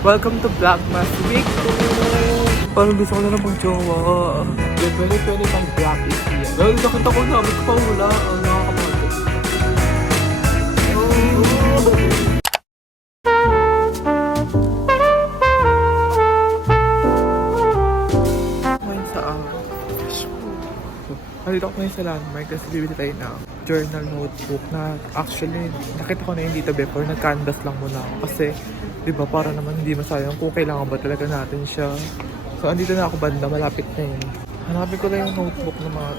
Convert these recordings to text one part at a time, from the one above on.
Welcome to Vlogmas Week 2! Parang gusto ko na lang mag-jowa. Yung 2025 Vlog is here. Dahil nakita ko na, ba't pa wala? Ang nakakapagod. Ngayon sa nandito ako ngayon sa Landmark kasi bibili tayo na journal notebook na actually nakita ko na yun dito before, nag-canvas lang muna ako kasi diba para naman hindi masayang kung kailangan ba talaga natin siya. So andito na ako banda, malapit na yun. Hanapin ko lang yung notebook na mga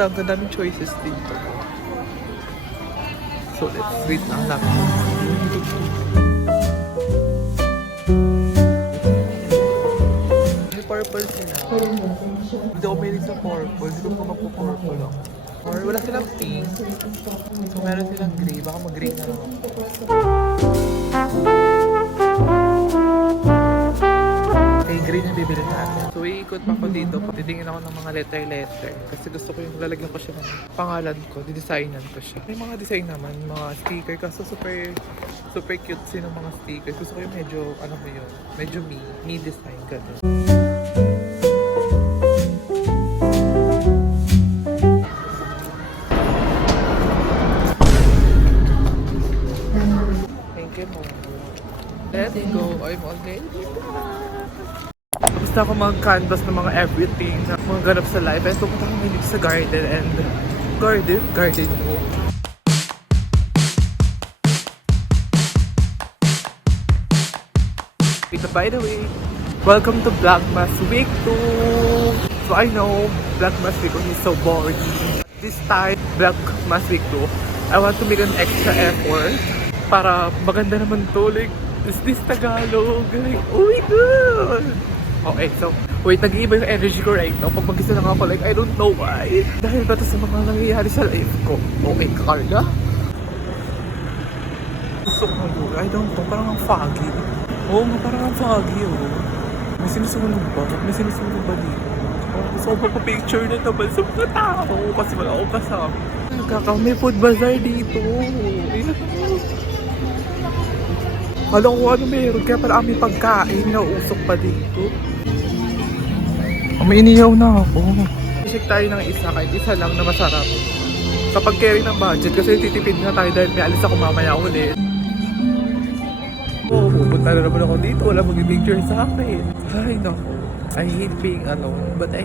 ang daming choices dito. So let's wait na hanapin. May purple sila. Hindi ako mahilig sa purple. Hindi ko pa magpo-purple ako. Or wala silang pink. So meron silang gray. Baka mag-gray na lang ako. Okay, gray na bibili natin. So iikot pa ako dito. Titingin ako ng mga letter-letter. Kasi gusto ko yung lalagyan ko siya ng pangalan ko. Didesignan ko siya. May mga design naman. Mga sticker. Kaso super cute sila mga sticker. Gusto ko yung medyo, ano mo yun, medyo me design ganun. Let's go! I'm already tapos na ako mag-canvas ng mga everything na mga ganap sa life. And pumunta ako ngayon sa garden and garden ko. By the way, welcome to Vlogmas Week 2! So I know, Vlogmas Week 1 is so boring. This time, Vlogmas Week 2, I want to make an extra effort para maganda naman to. Like, is this Tagalog? Like, oh my God! Okay, so, wait, nag-iiba yung energy ko right now. Pag mag-isa lang ako, like, I don't know why. Dahil ba ito sa mga nangyayari sa life ko? Okay, Carla? Gusto ko yun. I don't know, parang ang foggy. Oo, parang ang foggy, oh. May sinusunog ba? May sinusunog ba dito? Oh, gusto ko pa-picture na naman sa mga tao. Kasi wala akong kasama. May food bazaar dito. Ayan, alam ko ano meron, kaya pala may pagkain na usok pa dito. May iniyaw na ako. Isik tayo ng isa, kahit isa lang na masarap. Kapag carry ng budget, kasi titipid na tayo dahil may alis ako mamaya ulit. Oo, pupunta na naman ako dito, wala mag-picture sa akin. Ay naku, I hate being alone, but I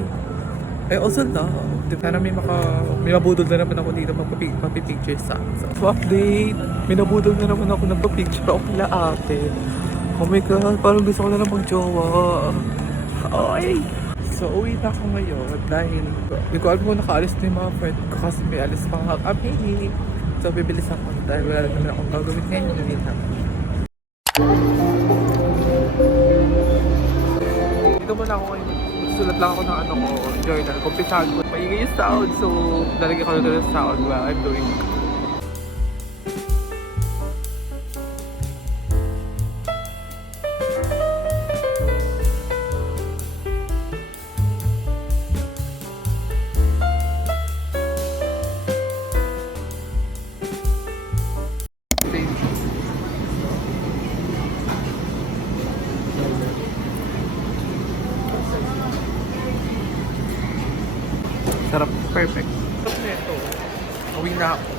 also love. Sana may mabudol na naman ako dito magpapicture sa akin. So update, may nabudol na naman ako nagpapicture ako kila ate. Oh my God, parang gusto ko na lang mag-jowa. Okay. So uwi na ako ngayon dahil hindi ko alam kung nakaalis na yung mga friend ko kasi may alis pa kami. So bibilis ako dahil wala naman akong gagawin ngayon. Uwi na. Dito muna ako ngayon. Sulat lang ako ng ano ko, journal. Kumpisahan ko. Maingay yung sound. So, lalagyan ko na doon yung sound while I'm doing it. Sarap. Perfect. Sarap na ito. Uwi na ako.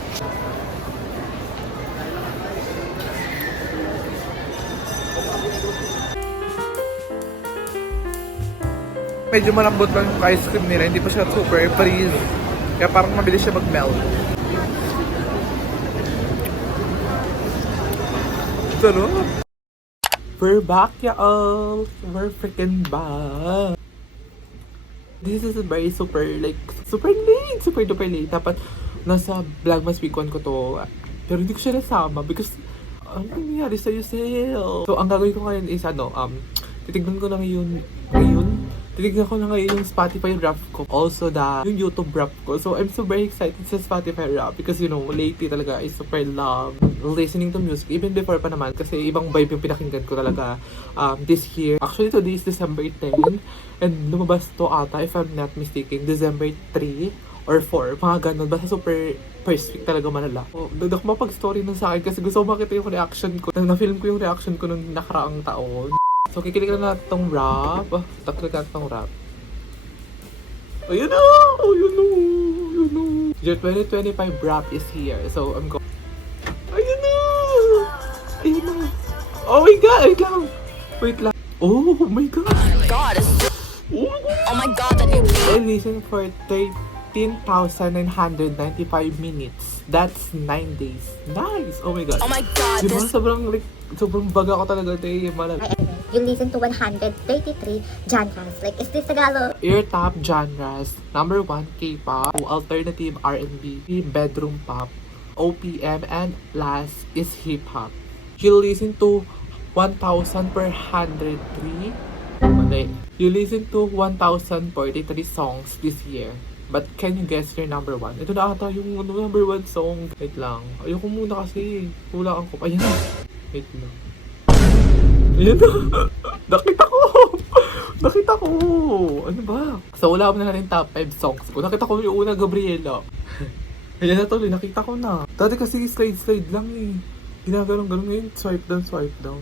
Medyo malambot lang yung ice cream nila. Hindi pa siya super freeze. Kaya parang mabilis siya mag-melt. Sarap. We're back, y'all. We're freaking back. This is very super duper late. Dapat nasa Vlogmas Week 1 ko to. Pero hindi ko siya nasama because ano nangyari sa'yo, Sel? So, ang gagawin ko ngayon is titignan ko na ngayon. Titignan ko na ngayon yung Spotify rap ko. Also, yung YouTube rap ko. So, I'm so very excited sa Spotify rap because, you know, lately talaga I super love listening to music. Even before pa naman kasi ibang vibe yung pinakinggan ko talaga this year. Actually, today is December 10 and lumabas to ata, if I'm not mistaken, December 3 or 4. Mga ganun. Basta super first week talaga manala. Doon ako mapag-story nun sa akin kasi gusto ko makita yung reaction ko. Na-film ko yung reaction ko nung nakaraang taon. So, kikilig na natin itong rap. Kikilig natin itong rap. Ayun na! Ayun na! Ayun na! Your 2025 rap is here. So, I'm going... Ayun na! Ayun na! Oh my God! Wait lang! Wait lang! Oh my God! Oh my God! That you... I listened for 13,995 minutes. That's 9 days. Nice! Oh my God! Oh my God! Diba? Sobrang baga ko talaga tayo. You listen to 133 genres. Like, is this Tagalog? Your top genres. Number 1, K-pop, alternative R&B, bedroom pop, OPM, and last is hip-hop. You listen to 1,000 per 103. Okay. You listen to 1,043 songs this year. But can you guess your number 1? Ito na ata yung number 1 song. Wait lang. Ayoko muna kasi. Wala ko. Ayan. Wait lang. Ayan na. Nakita ko. Nakita ko. Ano ba? So, wala mo na rin top 5 songs ko. Nakita ko yung una, Gabriela. Ayan na tuloy. Nakita ko na. Dati kasi slide lang eh. Ginaganon-ganon ngayon. Swipe down.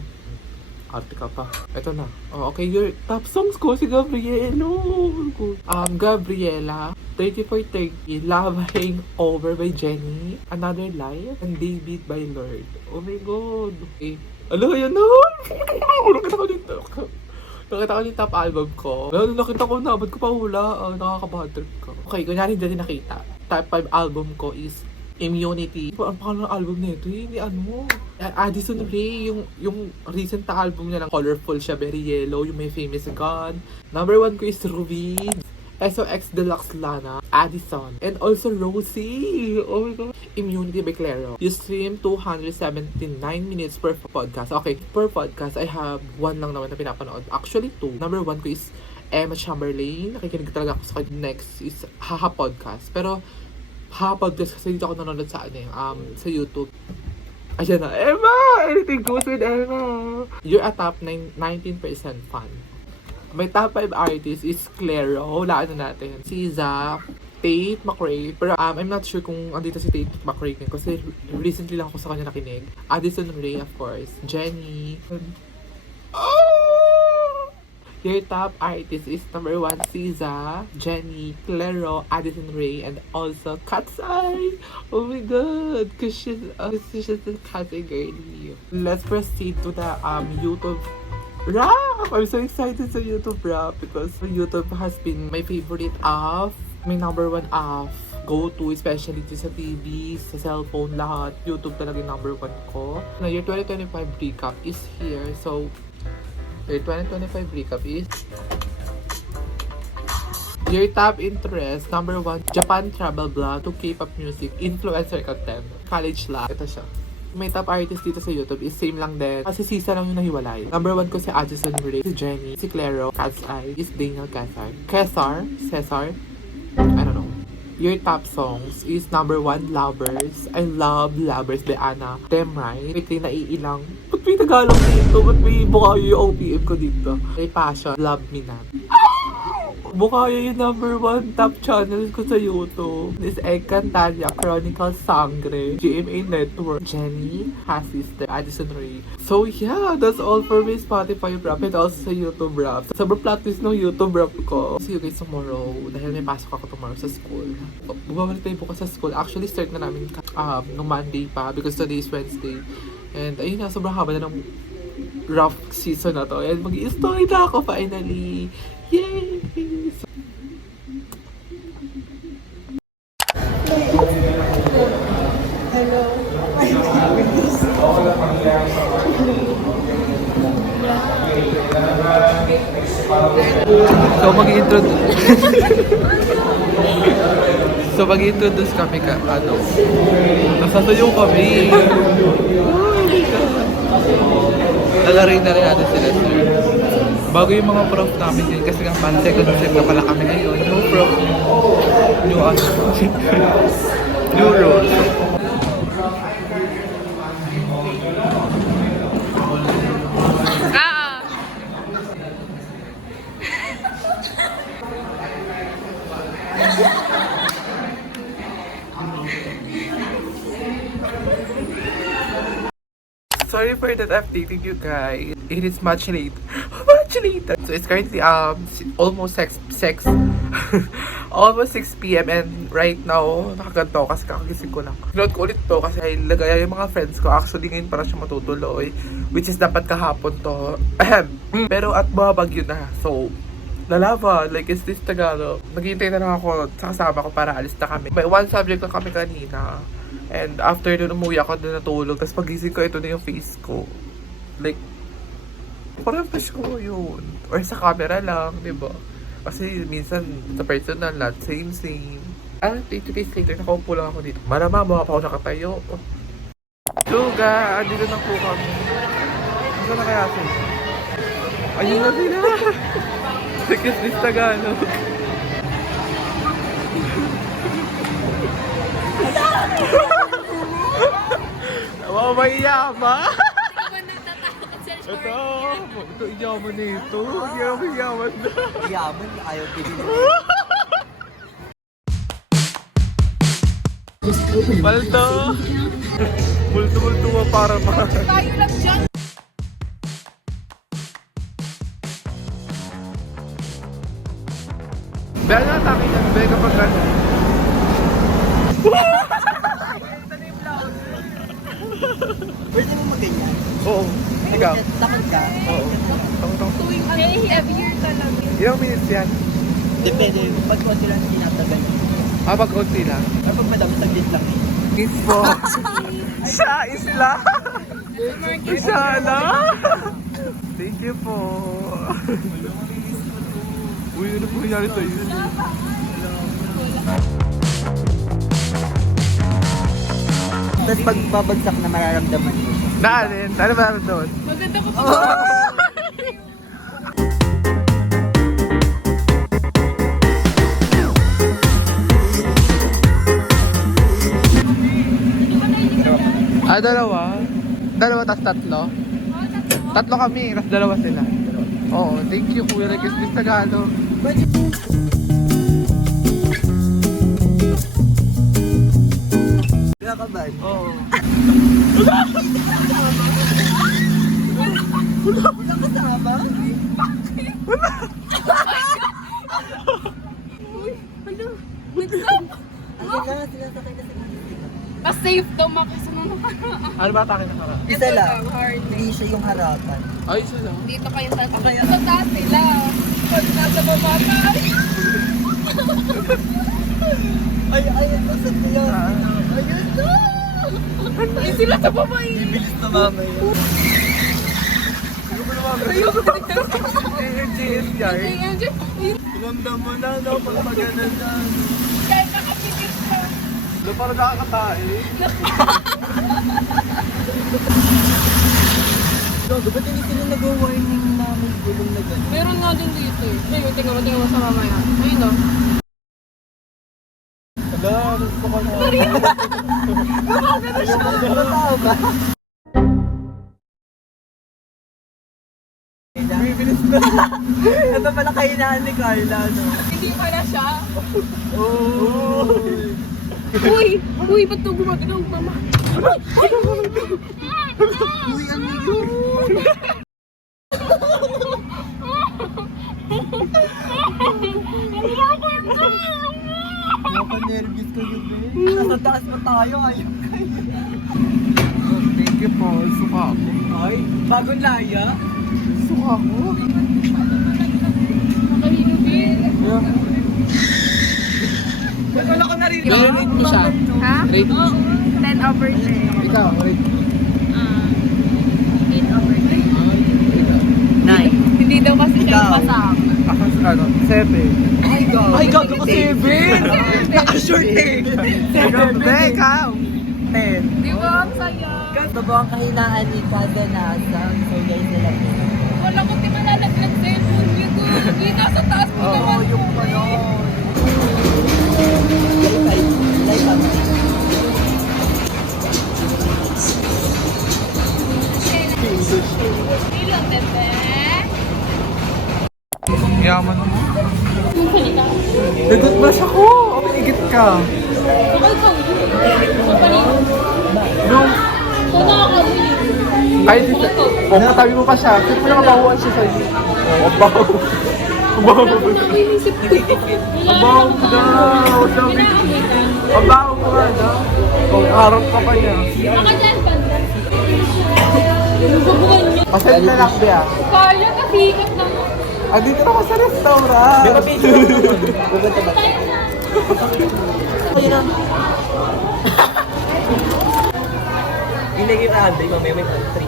Arte ka pa. Ito na. Oh, okay, your top songs ko si Gabriela. Gabriela, 3430, Love Hangover by Jenny, Another Life, and David by Lord. Oh my God. Okay. Ano, yan na. Nakita ko dito. Nakita ko yung top album ko. Nakita ko na. Ba't ko pa hula? Nakaka-bad trip ko. Okay, kunyari dyan nakita. Top 5 album ko is Immunity. Ang pangalan ng album na ito, ni Addison Rae, yung recent na album niya lang, colorful siya, very yellow, yung may famous gun. Number 1 ko is Ruby, SOX Deluxe Lana, Addison, and also Rosie. Oh my God. Immunity by Clairo. You stream 279 minutes per podcast. Okay, per podcast, I have 1 lang naman na pinapanood. Actually, 2. Number 1 ko is Emma Chamberlain. Nakikinig talaga ako sa kanya. Next is Haha Podcast. Pero, podcast kasi dito ako nanonood sa sa YouTube. Ayan na, Emma! Anything goes with Emma! You're a top 19% fan. My top 5 artists is Clairo. Hulaan na natin. SZA, Tate McRae. Pero I'm not sure kung andito si Tate McRae kasi recently lang ako sa kanya nakinig. Addison Rae, of course. Jenny. Your top artist is number 1, SZA, Jenny, Clairo, Addison Rae, and also Cat's Eye. Oh my God, because she's a Cat's Eye girlie. Let's proceed to the YouTube rap. I'm so excited sa YouTube rap because YouTube has been my favorite app, my number 1 app. Go-to, especially sa TV, sa cellphone, lahat. YouTube talaga yung number 1 ko. Now, your 2025 recap is here. So, your 2025 recap is your top interest. Number 1, Japan travel blog, to K-pop music, influencer content, college life. Ito siya. May top artist dito sa YouTube is same lang din. Kasi SZA lang yung nahiwalay. Number 1 ko si Addison Rae, si Jenny, si Clairo, Cat's Eye, is Daniel Cesar, I don't know. Your top songs is number 1, Lovers. I love Lovers by Anna Temray. Wait, naiilang. Ba't may Tagalog dito? Ba't may Bukayo yung OPM ko dito? May Passion, Love Me Na. Bukayo yung number 1 top channel ko sa YouTube. This Encantadia, Chronicle Sangre, GMA Network, Jenny, Sister, Addison Rae. So yeah, that's all for my Spotify rap and also sa YouTube rap. Sobrang plot twist ng YouTube rap ko. See you guys tomorrow dahil may pasok ako tomorrow sa school. Bumabalik tayo bukas sa school. Actually, start na namin no Monday pa because today is Wednesday. And ayun na, sobrang haba na ng rough season na to. And mag-i-story na ako finally. Yay! So mag-introduce kami nasasayaw kami. Oh my God. Lalarin na rin natin sila, sir. Bago yung mga prof namin din kasi nga second sem na pala kami ngayon. New prof, new rules. Sorry for that updating you guys. It is much late. you later. So it's currently almost 6 almost 6 p.m. and right now nakaganto kasi kakagising ko lang. Note ko ulit to kasi lagay yung mga friends ko actually ngayon para siya matutuloy, which is dapat kahapon to. Pero at babagyo na. So lalaba, like is this Tagalog? Naghihintay na lang ako sa kasama ko para alis na kami. May one subject lang kami kanina. And after nun umuwi ako doon natulog. Tapos pagising ko, ito na yung face ko. Like, parang pash ko yun. Or sa camera lang, di ba? Kasi minsan sa personal lahat, same. 2 days later, nakaupo lang ako dito. Malamang mga pa ako nakatayo. Luga, andito na po kami. Ano na kaya sila? Ayun na sila! Sikis this Tagalog. Wow, may yaman! Ito yaman na ito. Yaman na. Yaman, ayaw pinili. Paldo! Multo-multo mo para ma... Tayo lang dyan. Baya na takin yan. Baya kapag gano'n. Pwede mo maganyan. Oo. Ikaw? Takot ka? Oo. Tong. Tuwing heavier talaga. Ilang minutes yan? Depende. Pag konti lang tinatagal. Pag konti lang. Kapag madami, taglit lang. Kiss po. Siya isla. Siya na. Thank you po. Uy, ano po nangyari sa'yo? Tapos pag babagsak na mararamdaman mo. Naalin? Ano ba namin doon? Maganda ko Dalawa? Dalawa tas tatlo? Tatlo kami, tas dalawa sila. Oo, thank you kuya. Like, is this Tagalog? Kinakabahan? Oo. Wala kasama? Ano na, sinasakay na sila. Mas safe daw makisunod ka. Ano ba takin na kara? Isa lang. Hard. Hindi siya yung harapan. Ay, isa lang. Dito kayo sa sa taas sila. Pag nasa baba tayo. Ayun, nasa sila. Ayun na! Ay, sila sa baba eh. Bibilis na mamaya. ANGS yan. Ay, Angel. Pinamdam mo na, no? Pag maganan na. Kahit nakapikit pa. Doon parang nakakatae. Gago, ba't hindi sila nag-warning na may gulong na gano'n? Meron nga din dito eh. Ayun, tingnan mo sa mamaya. Ayun o. Ala, gusto ko na. Totoo ba? Bibilis na. Ito pala kahinaan ni Carla, no? Hindi pala siya. Oh. Uy, ba't ito gumagalaw, mama? Uy, amigo! Nakanervous ka yun, eh. Nasa taas pa tayo, ayaw kayo. Thank you po. Suka ako. Ay, bagong laya? Suka ako. Makalilugin. Wala ko narinig. Rate mo siya. Ha? Rate mo. 10 over 10. Ikaw, rate. 8 over 10. 9. Hindi daw kasi siya Ikaw. pasang. Ako, 7. Ay, gago. Ay, gago ko 7. Naka-short eh. Ikaw, ikaw. 10. Di ba ang saya? Ito ba ang kahinaan ni Kada Nasa? So guys, nila po. Wala ko di malalaglag cellphone niyo ko. Hindi nasa taas mo naman. yung ano. Life update. Ilang bebe? Yaman mo. Magsalita. Lagot ba siya ko? O pinigit ka? Bakal ka ulit. Magsalita. No. So nakakaulit. Ay, di sa... O, katabi mo pa siya. Pero mo na mabahuan siya sa'yo. Mabaho. Mabaho. Mabaho mo daw. Sabi. Mabaho mo nga daw. Kung harap ka pa niya. Baka dyan, banda. Subukan niyo. Pasal na lang ba? Kaya kasikat na mo. Ah, dito na ka sa restaurant. Di ba picture mo? Bubanta ba? Ayun na. Hindi kita handa, mamaya may pantry.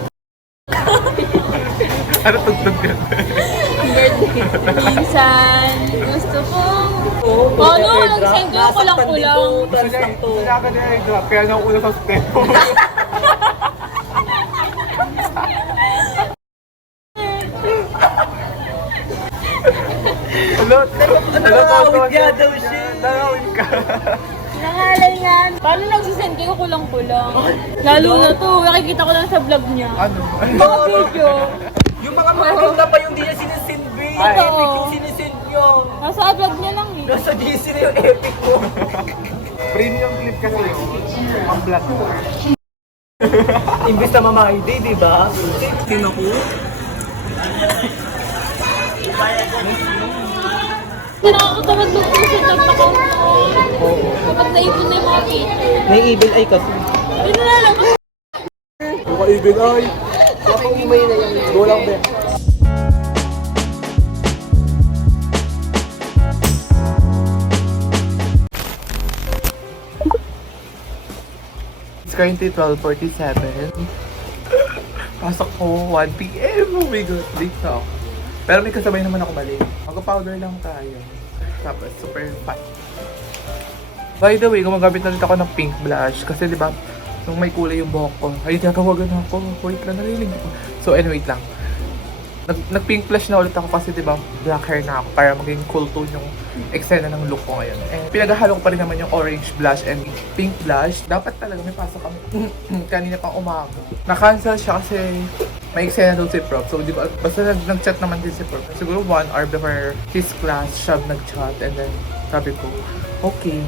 Ano tugtog yan? Minsan, gusto kong... Oo, Ano? Nagsend ko kulang-kulang. Tapos lang to. Wala ka na yung drop, kaya nakuuna sa step. Hello? Nakakawit niya daw siya. Nakawit ka. Nangalay yan. Paano nagsisend kayo kulang-kulang? Lalo na to, nakikita ko lang sa vlog niya. Ano? Mga video. Yung mga maganda pa yung di niya sinisend, babe. Ay. Epic yung sinisend niyo. Nasa vlog niya lang eh. Nasa GC na yung epic mo. Premium clip kasi yun. Ang black. Imbis na mamaide, di ba? Sino ko? Nakakatamad mag-usap ng account ko. Kapag naipon na yung mga picture. May evil eye kasi. Yun na lang. Mga ibig ay. Kapag umay na yan. Go lang, be. It's currently 12:47. Pasok ko 1 p.m. Oh my God, late na ako. Pero may kasabay naman ako mali. Mag-powder lang tayo. Tapos super fun. By the way, gumagamit na rin ako ng pink blush. Kasi di ba, nung may kulay yung buhok ko. Ay, tatawagan ako. Wait lang, narinig ko. So anyway, lang. Nag-pink blush na ulit ako kasi di ba, black hair na ako para maging cool tone yung eksena ng look ko ngayon. And pinaghahalo ko pa rin naman yung orange blush and pink blush. Dapat talaga may pasok kami kanina pang umaga. Na-cancel siya kasi may eksena doon si Prof. So di ba, basta nag-chat naman din si Prof. Siguro 1 hour before his class, siya nag-chat and then sabi ko, okay.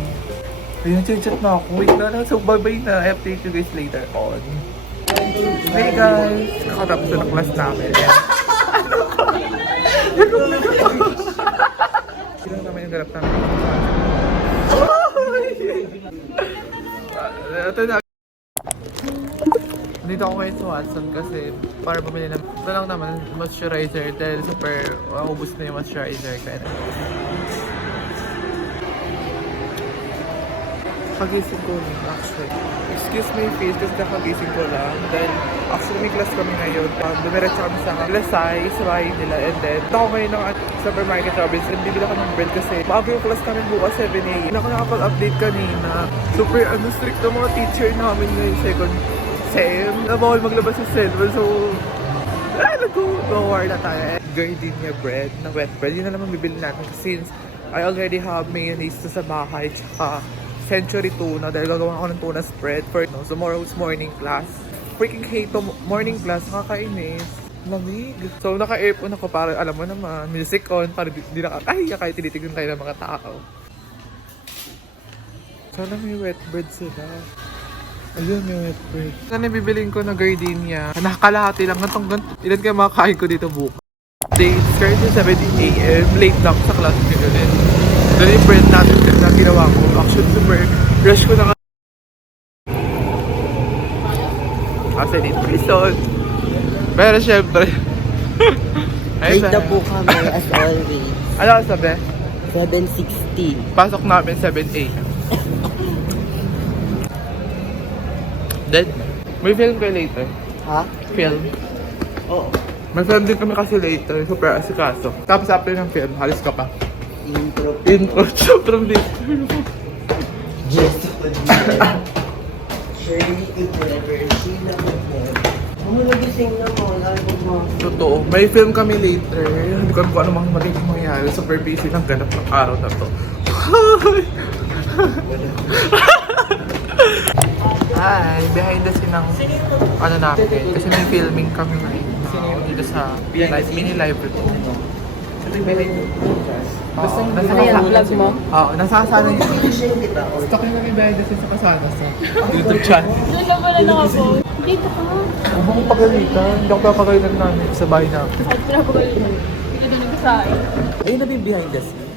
Ayun, chat na ako. Wait na. So bye-bye na. I update you guys later on. Hey guys! Kakatapos na ng class namin. Sino naman yung galap namin? Ito na. Dito ako ngayon sa Watson kasi para bumili ng ito lang naman moisturizer dahil super ubus na yung moisturizer kaya na. Kagising ko lang actually. Excuse my face kasi kakagising ko lang dahil actually may class kami ngayon. Dumiretso kami sa Lasay, sa bahay nila and then ito ako ngayon ng supermarket Robinson. Bibili ako ng bread kasi maaga yung class namin bukas 7 a.m. Hindi ako nakapag-update kanina. Super strict ng mga teacher namin ngayon second sem. Na bawal maglabas sa cellphone so nag-go-war na tayo. Gardenia bread na wet bread. Yun na naman bibili natin since I already have mayonnaise sa bahay tsaka Century tuna dahil gagawa ko ng tuna spread for tomorrow's morning class. Freaking hate morning class, nakakainis. Lamig. So naka-airphone ako para alam mo naman, music on, para di kahit tinitignan tayo ng mga tao. Sana may wet bread sila. Ayun, may wet bread. Sana bibiling ko na gardenia. Nakakalahati lang. Ilan kayo makakain ko dito bukas. Day, it's currently 7 a.m. Late lang sa class ko yun. Doon yung bread natin na ginawa ko. Actually, super rush ko na nga. Kasi din prison. Pero syempre. Late na po kami as always. Ano ka sabi? 7:16. Pasok namin 7 a.m. Then, may film kayo later. Ha? Film. Oo. May film din kami kasi later. Super asikaso. Tapos after ng film, halis ka pa. Intro. Intro. Sobrang late. Just to Shirley could never. Sheila could never. Nagising na mo. Lalo mo. Totoo. May film kami later. Hindi ko alam kung ano mang magiging mangyayari. Super busy ng ganap ng araw na to. Hi! Behind the scene ng ano namin. Kasi may filming kami right now dito sa mini library. Basta nasa vlog mo? Oo, nasasana yung Fishing kita. stock yung naging behind the scenes sa kasana sa YouTube channel. Doon lang pala nakapost. Dito ka. Huwag mong pagalitan. Hindi ako papagalitan namin sa bahay namin. Kahit pinapagalit mo. Hindi ka doon nagkasain. Ayun na behind the scene.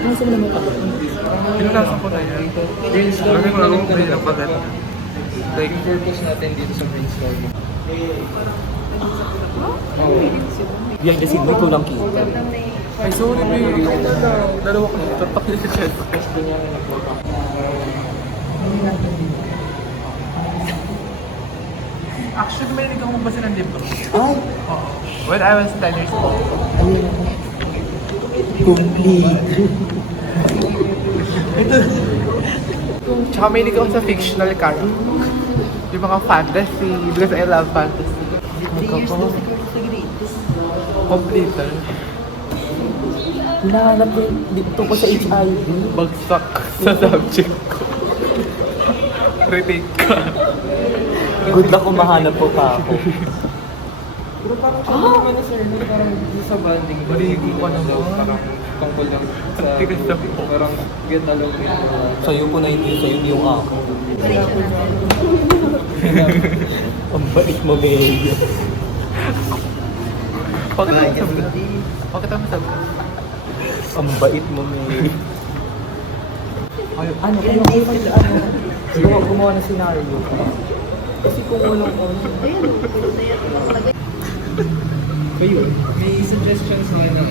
Nasa mo naman ako? Pinunasan ko na yan. Brainstorming Sabi ko na lang lang kung talaga. ng pagat. Like, Yung purpose natin dito sa brainstorming. Behind the scene, may kulang kita. ay sorry babe. Dalawa ko. Tatak niya sa chest. Actually, may narinig ako magbasa ng libro. Ay! Oo. When I was 10 years old. Complete. Tsaka may narinig ako sa fictional character. Yung mga fantasy. Because I love fantasy. 3 years na siguro sa greatest. Completer. Hinahanap ko yung dito po sa HIV. Bagsak sa subject ko. Retake ka. Good luck kung mahanap po pa ako. Pero parang siya naman na sir, parang dito sa banding. Maligo ka naman. Parang tungkol lang sa Tigas na po. parang get along with Sa'yo ko na hindi, sa'yo yung ako. Ang bait mo, May. Bakit ang sabi? Ang bait mo, May. Ayaw. Ano, kung siguro gumawa ng scenario. Kasi kung walang Kayo, may suggestions na ng